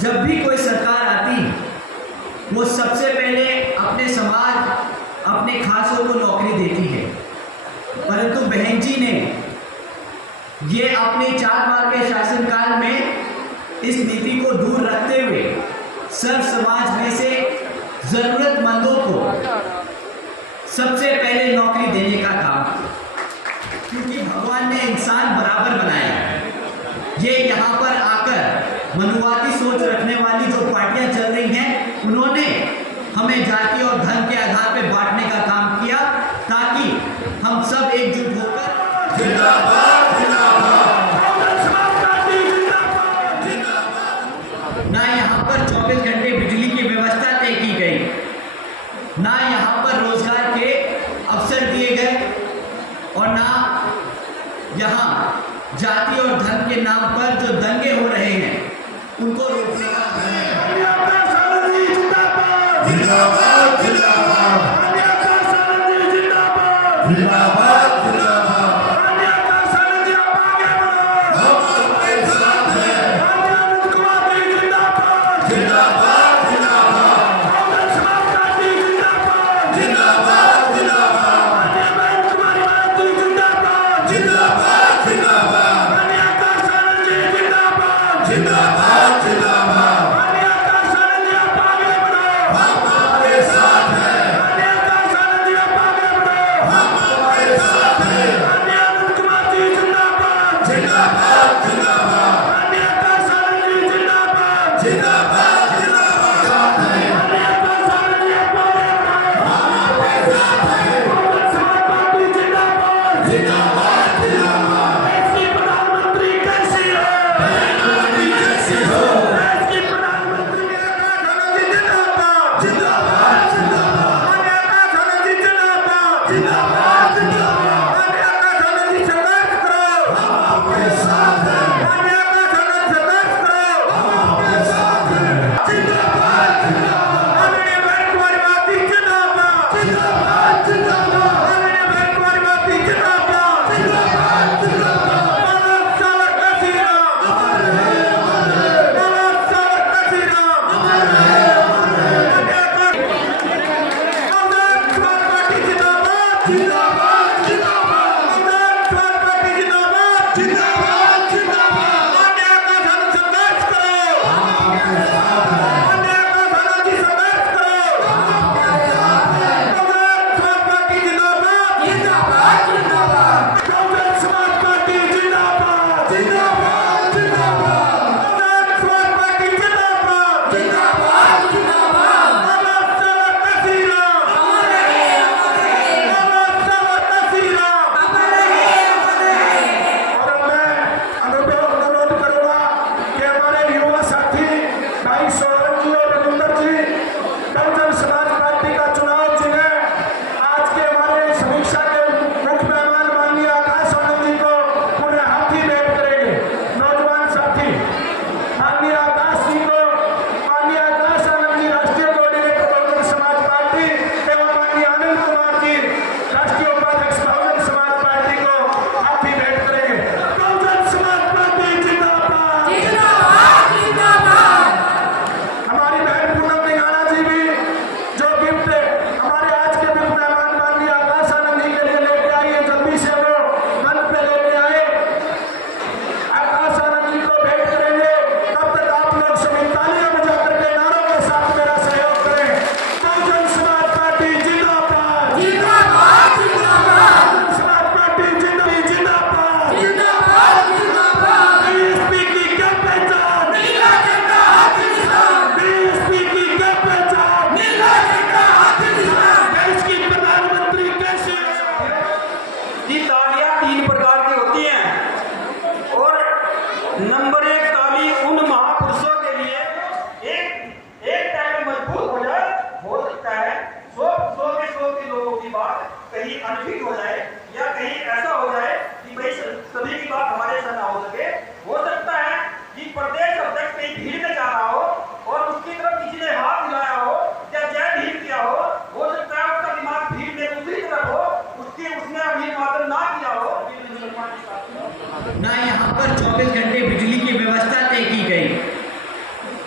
जब भी कोई सरकार आती वो सबसे पहले अपने समाज, अपने खासों को नौकरी देती है, परंतु बहन जी ने ये अपने 4 माह के शासनकाल में इस नीति को दूर रखते हुए सर्व समाज में से जरूरतमंदों को सबसे पहले नौकरी देने का काम किया, क्योंकि भगवान ने इंसान बराबर बनाया। ये यहाँ पर आकर मनुवादी सोच रखने वाली जो पार्टियां चल रही हैं, उन्होंने हमें जाति और धन के आधार पर बांटने का काम किया, ताकि हम सब एकजुट होकर ना यहाँ पर 24 घंटे बिजली की व्यवस्था तय की गई, ना यहाँ पर रोजगार के अवसर दिए गए, और ना यहाँ जाति और धर्म के नाम पर जो दंगे हो रहे हैं उनको रोकने का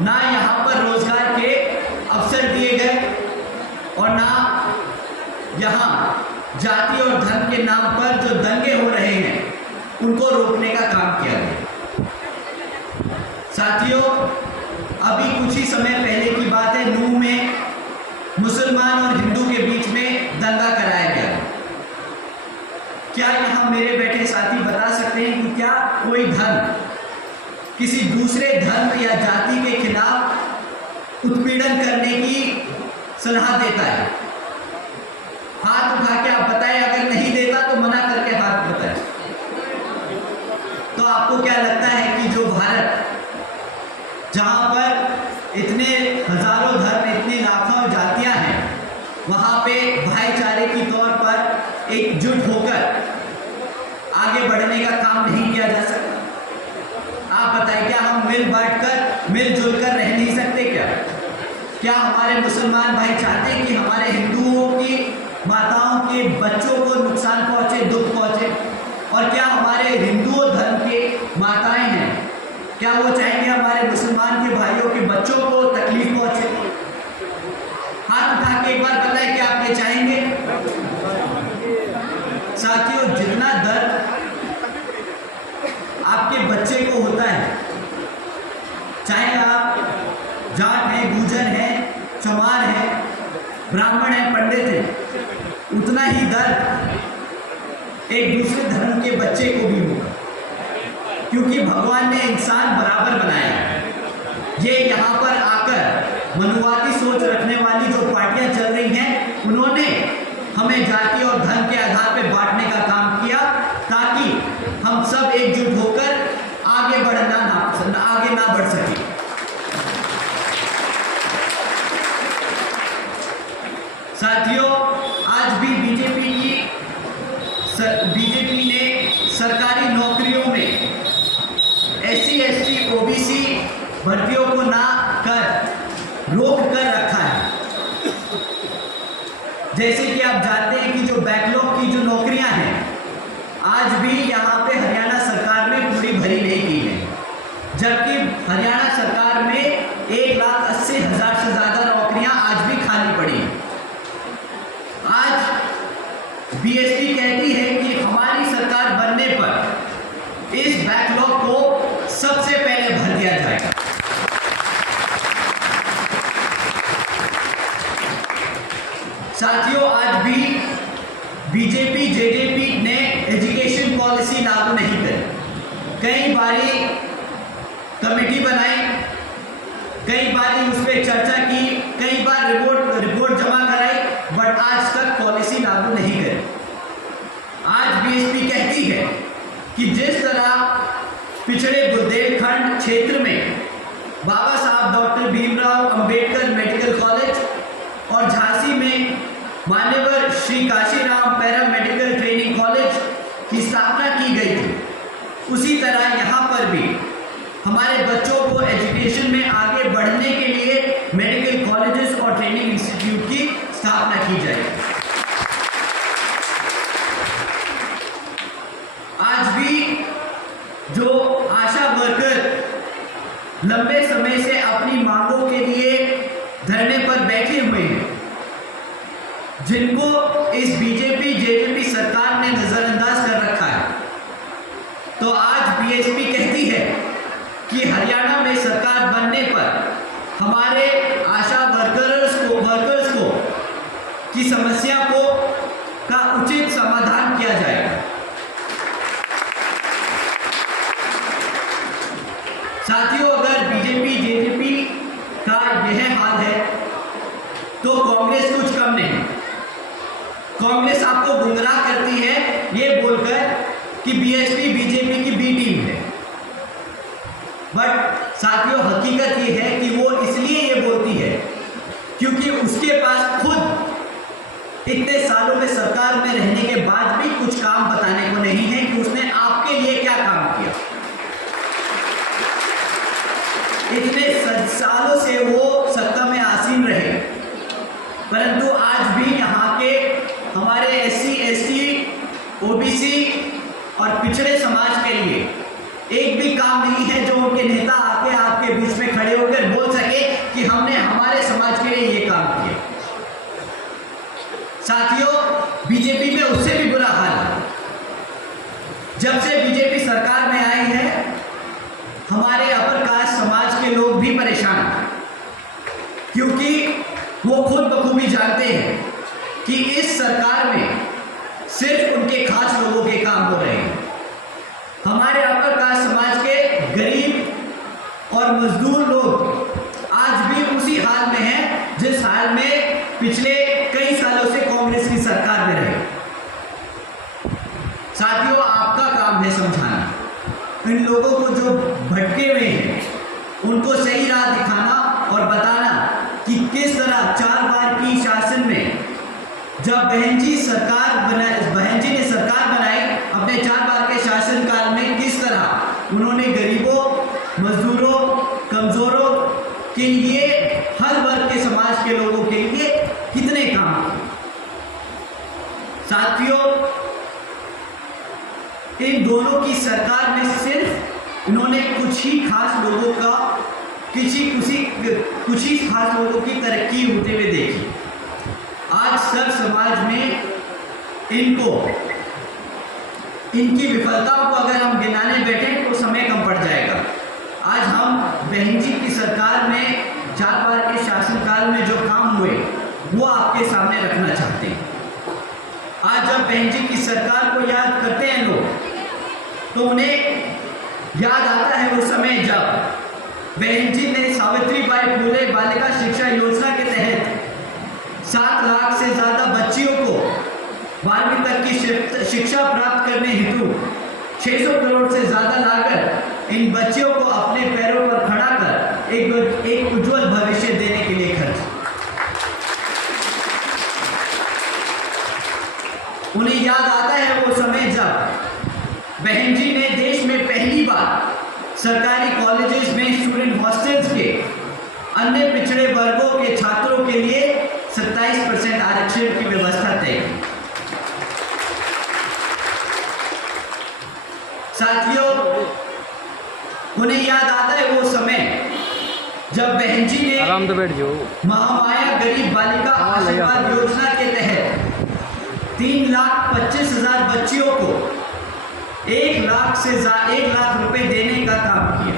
ना यहाँ पर रोजगार के अवसर दिए गए और ना यहाँ जाति और धर्म के नाम पर जो दंगे हो रहे हैं उनको रोकने का काम किया गया। साथियों, अभी कुछ ही समय पहले की बात है, नूह में मुसलमान और हिंदू के बीच में दंगा कराया गया। क्या यहाँ मेरे बैठे साथी बता सकते हैं कि क्या कोई धर्म किसी दूसरे धर्म या जाति के खिलाफ उत्पीड़न करने की सलाह देता है? हाथ उठा के आप बताएं, अगर नहीं देता तो मना करके हाथ बताएं। तो आपको क्या लगता है कि जो भारत, जहां पर इतने हजारों धर्म, इतने लाखों जातियां हैं, वहां पे भाईचारे की तौर पर एकजुट होकर आगे बढ़ने का काम नहीं किया जा सकता? आप बताएं, क्या हम मिलजुल कर रह नहीं सकते? क्या हमारे मुसलमान भाई चाहते हैं कि हमारे हिंदुओं की माताओं के बच्चों को नुकसान पहुंचे, दुख पहुंचे? और क्या हमारे हिंदू धर्म के माताएं हैं, क्या वो चाहेंगे हमारे मुसलमान के भाइयों के बच्चों को तकलीफ पहुंचे? हाथ उठा के एक बार बताएं, क्या आप ये चाहेंगे? साथियों, जितना दर्द आपके बच्चे को होता है, चाहे आप जाट हैं, गुर्जर हैं, चमार हैं, ब्राह्मण हैं, पंडित हैं, उतना ही दर्द एक दूसरे धर्म के बच्चे को भी होगा, क्योंकि भगवान ने इंसान बराबर बनाया। ये यहाँ पर आकर मनुवादी सोच रखने वाली जो पार्टियां चल रही हैं, उन्होंने हमें जाति और धर्म के आधार पर बांटने का काम किया, ताकि हम सब एकजुट होकर आगे ना बढ़ सके। साथियों, आज भी बीजेपी ने सरकारी नौकरियों में SC, ST, OBC भर्तियों को ना कर रोक कर रखा है। जैसे कि आप जानते हैं कि जो बैकलॉग की जो नौकरियां हैं, आज भी यहाँ पे हरियाणा सरकार ने पूरी भरी नहीं की है, जबकि हरियाणा सरकार में 1,80,000 से ज़्यादा नौकरियां आज भी खाली पड़ी हैं। आज BSP कहती है कि हमारी सरकार बनने पर इस बैकलॉग को सबसे पहले भर दिया जाएगा। साथियों, आज भी बीजेपी JJP ने एजुकेशन पॉलिसी लागू नहीं करी। कई बारी कमेटी बनाई, कई बारी उस पर चर्चा की, कई बार रिपोर्ट जमा कराई, बट आज तक पॉलिसी लागू नहीं करी। आज BSP कहती है कि जिस तरह पिछड़े बुंदेलखंड क्षेत्र में बाबा साहब doctor Bhimrao Ambedkar medical college और झांसी में मान्यवर Shri Kashiram para medical training college की स्थापना की गई थी, उसी तरह यहाँ पर भी हमारे बच्चों को एजुकेशन में आगे बढ़ने के लिए मेडिकल कॉलेजेस और ट्रेनिंग इंस्टीट्यूट की स्थापना की जाएगी। आज भी जो आशा वर्कर लंबे समय से अपनी मांगों के लिए धरने पर बैठे हुए हैं, जिनको इस बीजेपी JJP सरकार ने नजरअंदाज कर रखा है, तो आज BSP कहती है कि हरियाणा में सरकार बनने पर हमारे आशा वर्कर्स को की समस्या का उचित समाधान किया जाएगा। साथियों, अगर बीजेपी JJP का यह हाल है तो कांग्रेस कुछ कम नहीं। कांग्रेस आपको गुमराह करती है ये बोलकर कि BSP बीजेपी की B टीम है, बट साथियों हकीकत ये है कि वो इसलिए ये बोलती है क्योंकि उसके पास खुद इतने सालों में सरकार में रहने के बाद भी कुछ काम बताने को नहीं है कि उसने आपके लिए क्या काम किया। इतने सालों से वो सत्ता में आसीन रहे, परंतु आज भी यहाँ के हमारे SC, ST, OBC और पिछड़े समाज के लिए एक भी काम नहीं है जो उनके नेता आके आपके बीच में खड़े होकर बोल सके कि हमने हमारे समाज के लिए ये काम किया। साथियों, बीजेपी में उससे भी बुरा हाल है। जब से बीजेपी सरकार में आई है, हमारे अपर कास्ट समाज के लोग भी परेशान हैं, क्योंकि वो खुद बखूबी जानते हैं कि इस सरकार में सिर्फ उनके खास लोगों के काम हो रहे हैं। हमारे अपर कास्ट समाज के गरीब और मजदूर लोग आज भी उसी हाल में हैं जिस हाल में पिछले कई सालों से कांग्रेस की सरकार में रहे। साथियों, आपका काम है समझाना इन लोगों को जो भटके हुए हैं, उनको सही राह दिखाना और बताना कि किस तरह 4 बार की शासन में जब बहन जी ने सरकार बनाई, अपने 4 बार के शासनकाल में किस तरह उन्होंने गरीबों, मजदूरों, कमजोरों के लिए, हर वर्ग के समाज के लोगों के लिए कितने काम किए। साथियों, इन दोनों की सरकार में सिर्फ इन्होंने कुछ ही खास लोगों की तरक्की होते हुए देखी। आज सब समाज में इनकी विफलताओं को अगर हम गिनाने बैठें तो समय कम पड़ जाएगा। आज हम बहन जी की सरकार में 4 बार के शासनकाल में जो काम हुए वो आपके सामने रखना चाहते हैं। आज जब बहन जी की सरकार को याद करते हैं लोग, तो उन्हें याद आता है वो समय जब बहन जी ने सावित्रीबाई फुले बालिका शिक्षा योजना के तहत 7 लाख से ज़्यादा बच्चियों को 12वीं तक की शिक्षा प्राप्त करने हेतु 600 करोड़ से ज़्यादा लागत इन बच्चियों को अपने पैरों पर खड़ा कर एक उज्जवल भविष्य देने के लिए खर्च। उन्हें याद आता है वो समय जब बहन जी ने देश में पहली बार सरकारी कॉलेजेस में स्टूडेंट हॉस्टल्स के अन्य पिछड़े वर्गों के छात्रों के लिए 27% आरक्षण की व्यवस्था तय की। साथियों, उन्हें याद आता है वो समय जब बहन जी ने महामाया गरीब बालिका आशीर्वाद योजना के तहत 3,25,000 बच्चियों को 1 लाख रुपए देने का काम किया।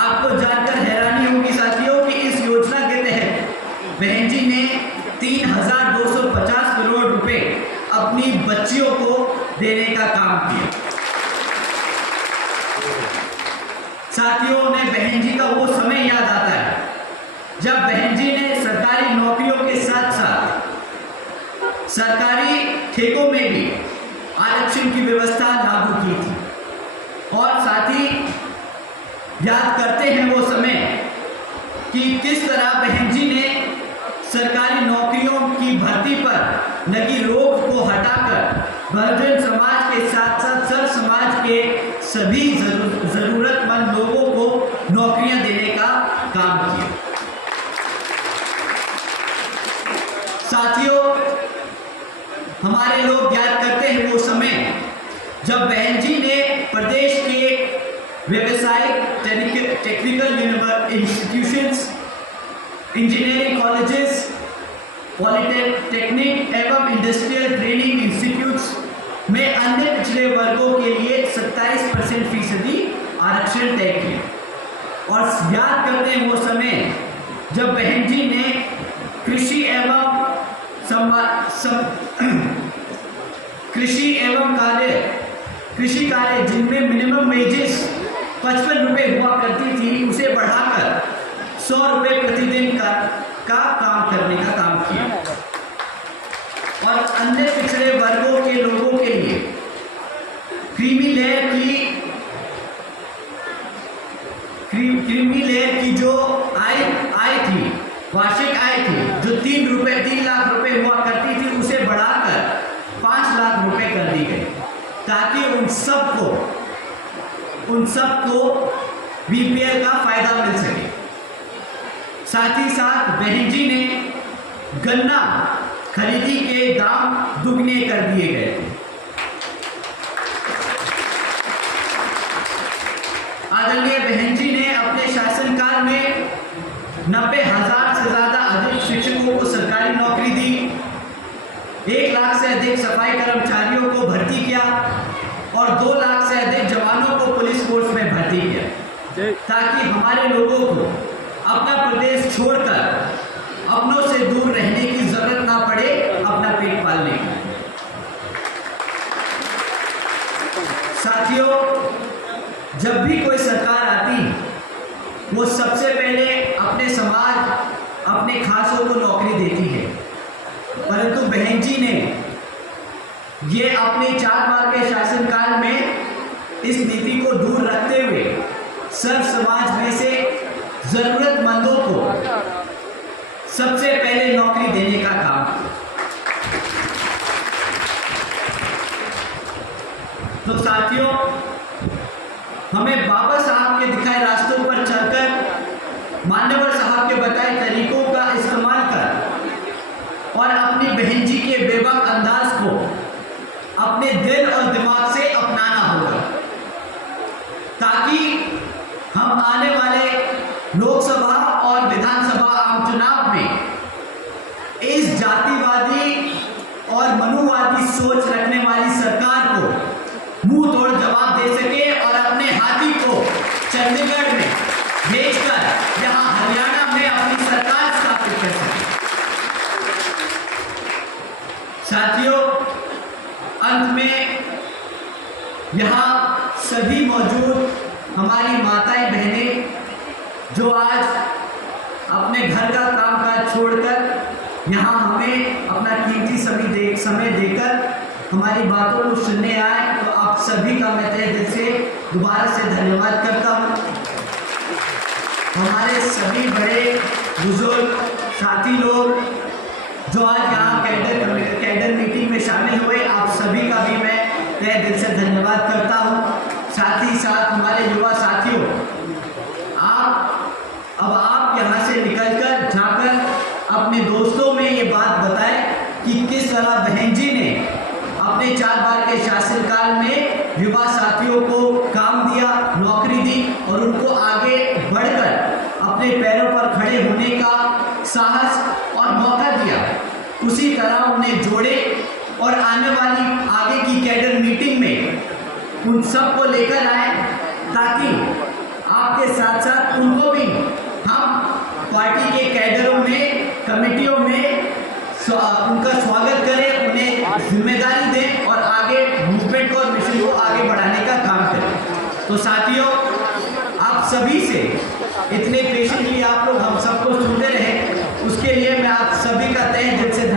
आपको जानकर हैरानी होगी साथियों कि इस योजना के तहत बहन जी ने 3,250 करोड़ रुपए अपनी बच्चियों को देने का काम किया। साथियों, उन्हें बहन जी का वो समय याद आता है जब बहन जी ने सरकारी नौकरियों के साथ साथ सरकारी ठेकों में भी आरक्षण की व्यवस्था लागू की थी। और साथ ही याद करते हैं वो समय कि किस तरह बहन जी ने सरकारी नौकरियों की भर्ती पर लगी रोक को हटाकर बहुजन समाज के साथ साथ सर समाज के सभी जरूरतमंद लोगों को नौकरियां देने का काम किया। साथियों, हमारे लोग याद करते हैं वो समय जब बहन जी ने प्रदेश के व्यावसायिक technical institutions, engineering colleges, polytechnic एवं इंडस्ट्रियल ट्रेनिंग इंस्टीट्यूट्स में अन्य पिछड़े वर्गों के लिए 27% फीसदी आरक्षण तय किया। और याद करते हैं वो समय जब बहन जी ने कृषि कार्य जिनमें मिनिमम वेजेस 55 रुपये हुआ करती थी, उसे बढ़ाकर 100 रुपये प्रतिदिन का काम करने का काम किया। और अन्य पिछड़े वर्गों के लोगों के लिए क्रीमी लेयर की जो आय थी, वार्षिक आय थी, जो 3 लाख रुपए हुआ करती थी, उसे बढ़ाकर 5 लाख रुपए कर दी गई, ताकि उन सबको बीपीएल का फायदा मिल सके। साथ ही साथ बहन जी ने गन्ना खरीदी के दाम दुगने कर दिए गए थे। आदरणीय बहन जी ने अपने शासनकाल में 90,000 से ज़्यादा अधिक शिक्षकों को सरकारी नौकरी दी, 1 लाख से अधिक सफाई कर्मचारियों को भर्ती किया और 2 लाख से अधिक जवानों को पुलिस फोर्स में भर्ती किया, ताकि हमारे लोगों को अपना प्रदेश छोड़कर अपनों से दूर रहने की जरूरत ना पड़े अपना पेट पालने की। साथियों, जब भी कोई सरकार आती वो सबसे पहले अपने समाज, अपने खासों को नौकरी देती है, परंतु बहन जी ने ये अपने 4 बार के शासनकाल में इस नीति को दूर रखते हुए सर्व समाज में से जरूरतमंदों को सबसे पहले नौकरी देने का काम किया। तो साथियों, हमें बाबा साहब के दिखाए रास्तों पर चलकर, मान्यवर साहब के बताए तरीकों का इस्तेमाल कर और अपनी बहन जी के बेबाक अंदाज को अपने दिल और दिमाग से अपनाना होगा, ताकि हम आने वाले लोकसभा और विधानसभा आम चुनाव में इस जातिवादी और मनुवादी सोच रखने वाली सरकार को मुंह तोड़ जवाब दे सके और अपने हाथी को चंडीगढ़ में भेजकर यहां हरियाणा में अपनी सरकार स्थापित कर सके। साथियों, अंत में यहाँ सभी मौजूद हमारी माताएं बहनें जो आज अपने घर का कामकाज छोड़कर यहाँ हमें अपना कीमती समय देकर हमारी बातों को सुनने आए, तो आप सभी का मैं तहे दिल से दोबारा से धन्यवाद करता हूँ। हमारे सभी बड़े बुजुर्ग साथी लोग जो आज यहाँ कैडर मीटिंग में शामिल हुए, आप सभी का भी मैं तहे दिल से धन्यवाद करता हूँ। साथ ही साथ हमारे युवा साथियों, आप यहाँ से निकलकर जाकर अपने दोस्तों में ये बात बताएं कि किस तरह बहन जी ने अपने 4 बार के शासनकाल में युवा साथियों को काम दिया, नौकरी दी और उनको आगे बढ़कर अपने पैरों पर खड़े होने का साहस और मौका दिया। उसी तरह उन्हें जोड़े और आने वाली आगे की कैडर मीटिंग में उन सब को लेकर आए, ताकि आपके साथ साथ उनको भी हम पार्टी के कैडरों में, कमेटियों में उनका स्वागत करें, उन्हें जिम्मेदारी दें और आगे मूवमेंट और मिशन को आगे बढ़ाने का काम करें। तो साथियों, आप सभी से इतने पेशेंटली आप लोग हम सबको सुनते रहे, उसके लिए मैं आप सभी का तहे दिल से